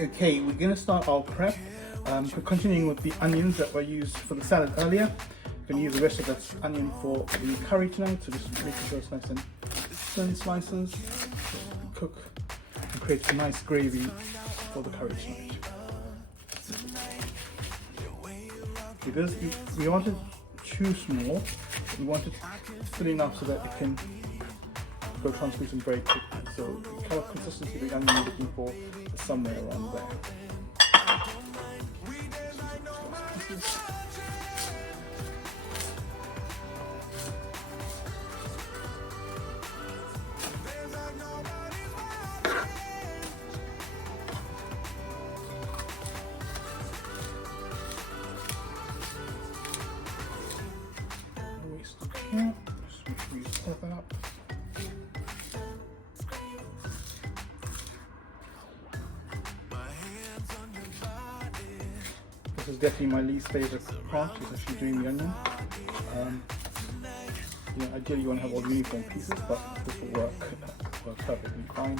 Okay, we're going to start our prep. Continuing with the onions that were used for the salad earlier. We're going to use the rest of that onion for the curry tonight, so just making sure it's nice and thin slices, cook and create a nice gravy for the curry tonight. Okay, this, we want it too small, we want it thin enough so that it can go translucent very quickly. So the kind of consistency the onion you're looking for is somewhere around there. Yeah, just make sure you set that up. This is definitely my least favorite part, is actually doing the onion. Ideally you want to have all the uniform pieces, but this will work perfectly fine.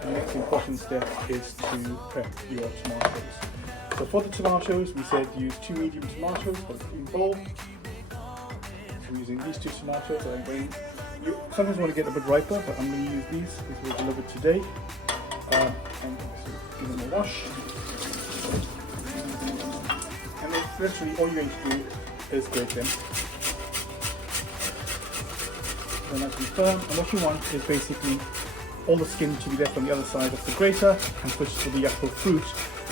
The next important step is to prep your tomatoes. So for the tomatoes, we said use 2 medium tomatoes for the clean bowl. So I'm using these 2 tomatoes. You sometimes want to get a bit riper, but I'm going to use these because we're delivered today. And give them a wash. And then literally all you're going to do is grate them. They're nice and firm. And what you want is basically all the skin to be left on the other side of the grater, and switch to the actual fruit,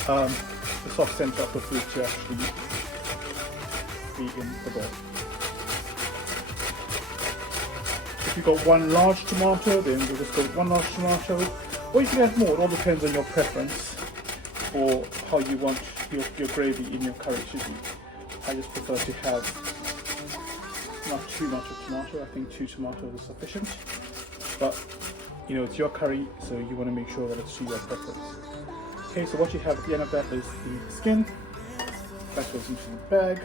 the soft center of the fruit to actually be in the bowl. If you've got 1 large tomato, then we'll just go with 1 large tomato, or you can add more. It all depends on your preference or how you want your gravy in your curry to be. I just prefer to have not too much of tomato. I think 2 tomatoes is sufficient, but you know, it's your curry, so you want to make sure that it's to your preference. Okay, so what you have at the end of that is the skin. That goes into the bag,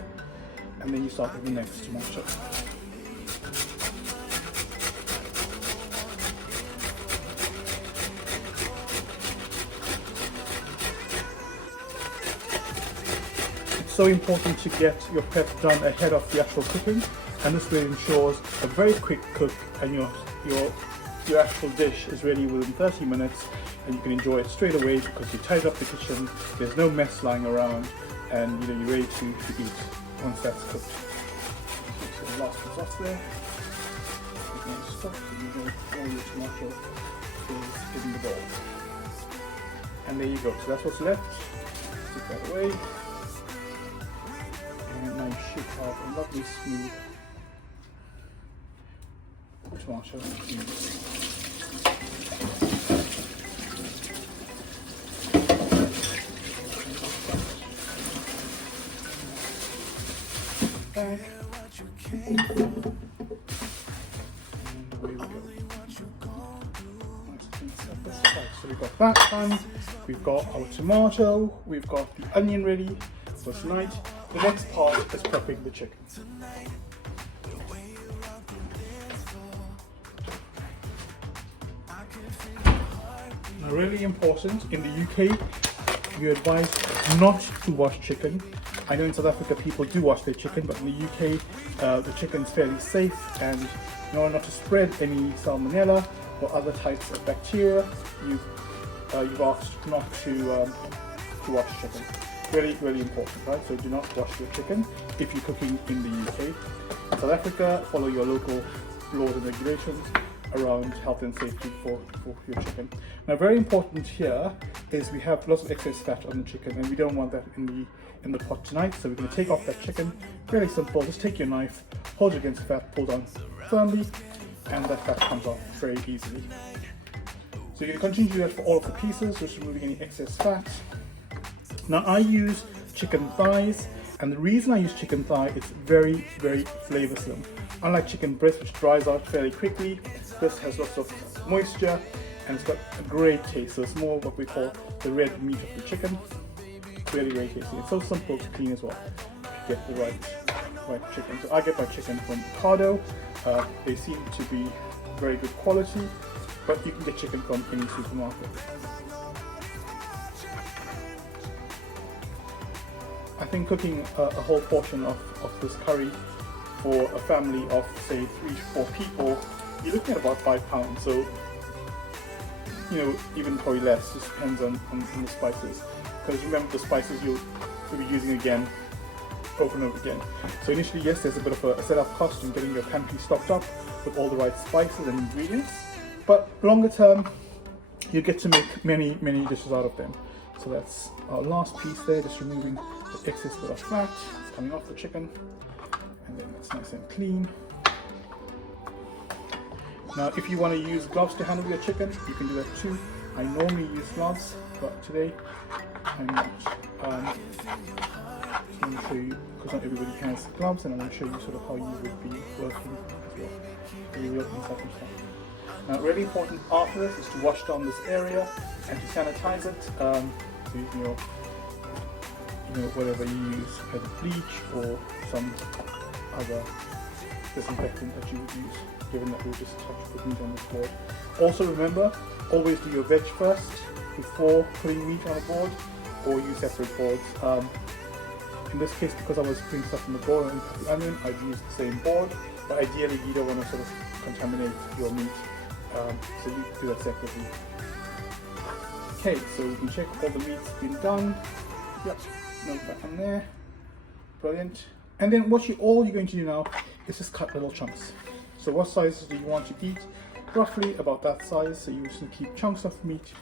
and then you start with the next tomato. It's so important to get your prep done ahead of the actual cooking, and this way ensures a very quick cook, and your actual dish is ready within 30 minutes, and you can enjoy it straight away because you tied up the kitchen, there's no mess lying around, and you're ready to eat once that's cooked. So the last one's off there. You can stop and you know all your tomato is in the bowl. And there you go. So that's what's left. Take that away. And now you should have a lovely smooth tomato. Back. And away we go. So we've got that done, we've got our tomato, we've got the onion ready for tonight. The next part is prepping the chicken. Now, really important, in the UK, you're advised not to wash chicken. I know in South Africa people do wash their chicken, but in the UK the chicken's fairly safe, and in order not to spread any salmonella or other types of bacteria, you've asked not to wash chicken. Really, really important, right? So do not wash your chicken if you're cooking in the UK. In South Africa, follow your local laws and regulations around health and safety for your chicken. Now, very important here is we have lots of excess fat on the chicken, and we don't want that in the pot tonight. So we're going to take off that chicken. Very simple. Just take your knife, hold it against the fat, pull down firmly, and that fat comes off very easily. So you're going to continue to do that for all of the pieces, just removing any excess fat. Now, I use chicken thighs, and the reason I use chicken thigh is very, very flavoursome. Unlike chicken breast, which dries out fairly quickly, this has lots of moisture and it's got a great taste. So it's more what we call the red meat of the chicken. Really, very tasty. It's so simple to clean as well. Get the right right chicken. So I get my chicken from Ocado. They seem to be very good quality, but you can get chicken from any supermarket. I think cooking a whole portion of this curry for a family of say 3 to 4 people, you're looking at about £5. So, you know, even probably less, just depends on the spices. Because remember, the spices you'll be using again, over and over again. So initially, yes, there's a bit of a setup cost in getting your pantry stocked up with all the right spices and ingredients. But longer term, you get to make many dishes out of them. So that's our last piece there, just removing the excess bit of fat. It's coming off the chicken, and then it's nice and clean. Now, if you want to use gloves to handle your chicken, you can do that too. I normally use gloves, but today I'm not. So I'm going to show you, because not everybody has gloves, and I'm going to show you sort of how you would be working as well. You will inside and stuff. Now, really important after this is to wash down this area and to sanitize it. So using your, whatever you use, either bleach or some other disinfectant that you would use, given that we just touched the meat on this board. Also remember, always do your veg first before putting meat on a board, or use separate boards. In this case, because I was putting stuff on the board and the onion, I've used the same board, but ideally you don't want to sort of contaminate your meat, so you do that separately. Okay, so we can check all the meat's been done. Yep, no fat on there. Brilliant. And then all you're going to do now is just cut little chunks. So what sizes do you want to eat? Roughly about that size. So you just keep chunks of meat.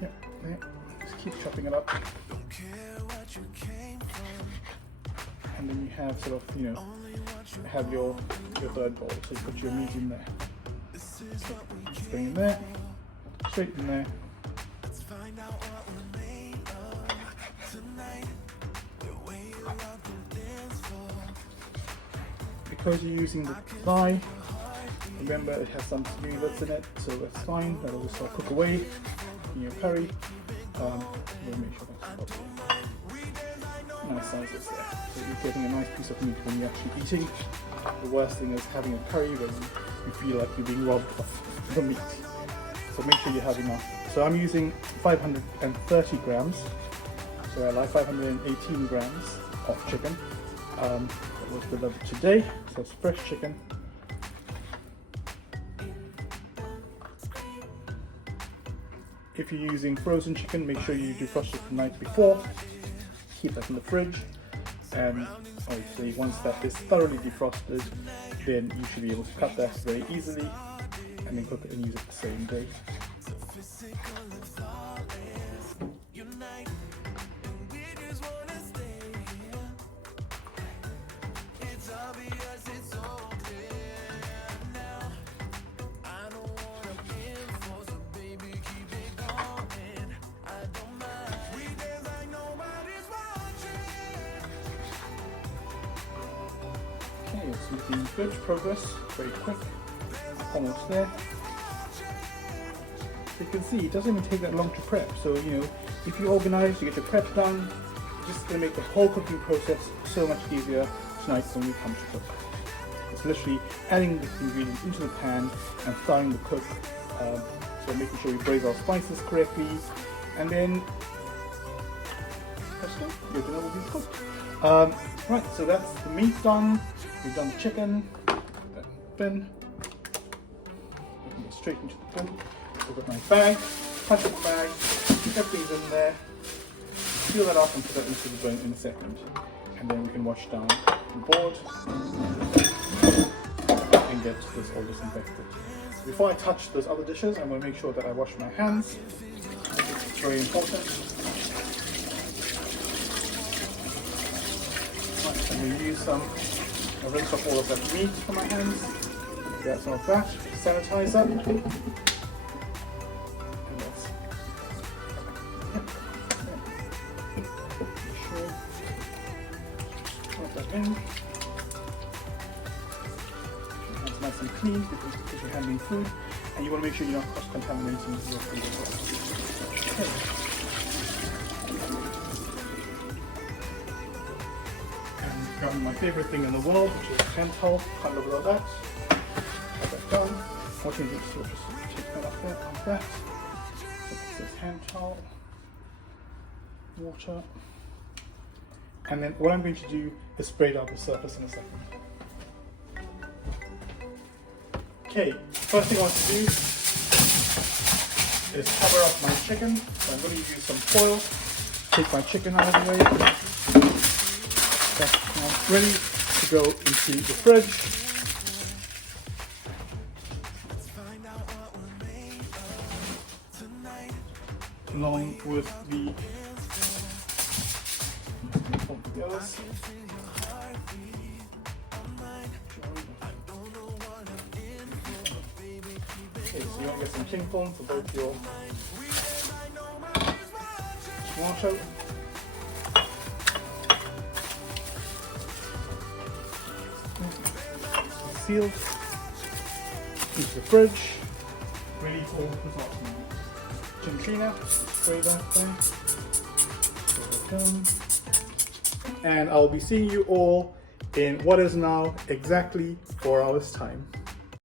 Yep, there. Just keep chopping it up. And then you have sort of, have your third bowl. So you put your meat in there. Just bring it there, straight in there. Because you're using the thigh, remember it has some rivets in it, so that's fine. That'll just cook away in your curry. We'll make sure that's nice sizes there. So you're getting a nice piece of meat when you're actually eating. The worst thing is having a curry where you feel like you're being robbed of the meat. So make sure you have enough. So I'm using 530 grams. So I like 518 grams of chicken. That was delivered today. So it's fresh chicken. If you're using frozen chicken, make sure you defrost it the night before. Keep that in the fridge. And obviously once that is thoroughly defrosted, then you should be able to cut that very easily and then cook it and use it the same day. Okay, it's making good progress, very quick, almost there. So you can see it doesn't even take that long to prep. So if you organize, you get your prep done, it's just going to make the whole cooking process so much easier tonight when we come to cook. It's literally adding the ingredients into the pan and starting the cook. So making sure we braise our spices correctly, and then presto, your dinner will be cooked. Right, so that's the meat done. We've done the chicken. Put that in the bin. We can go straight into the bin. We've got my bag, punch the bag, everything's in there. Peel that off and put that into the bin in a second. And then we can wash down the board and get this all disinfected. So before I touch those other dishes, I'm going to make sure that I wash my hands. It's very important. Right, I'm going to use I'll rinse off all of that meat from my hands. Grab some of that, sanitizer. And that's sure. Put that in. That's nice and clean because you're handling food, and you want to make sure you're not cross-contaminating your food as well. Okay. have my favorite thing in the world, which is hand towel. Can't live without that. Put that down. What you do is just take that off there, like that. So this hand towel, water, and then what I'm going to do is spray down the surface in a second. Okay, first thing I want to do is cover up my chicken. So I'm going to use some foil. Take my chicken out of the way. That's now ready to go into the fridge. Along with the others. Okay, so you want to get some king foam for both your tomato. Sealed into the fridge, ready for this afternoon. Chicken cleaner, spray that thing. And I'll be seeing you all in what is now exactly 4 hours time.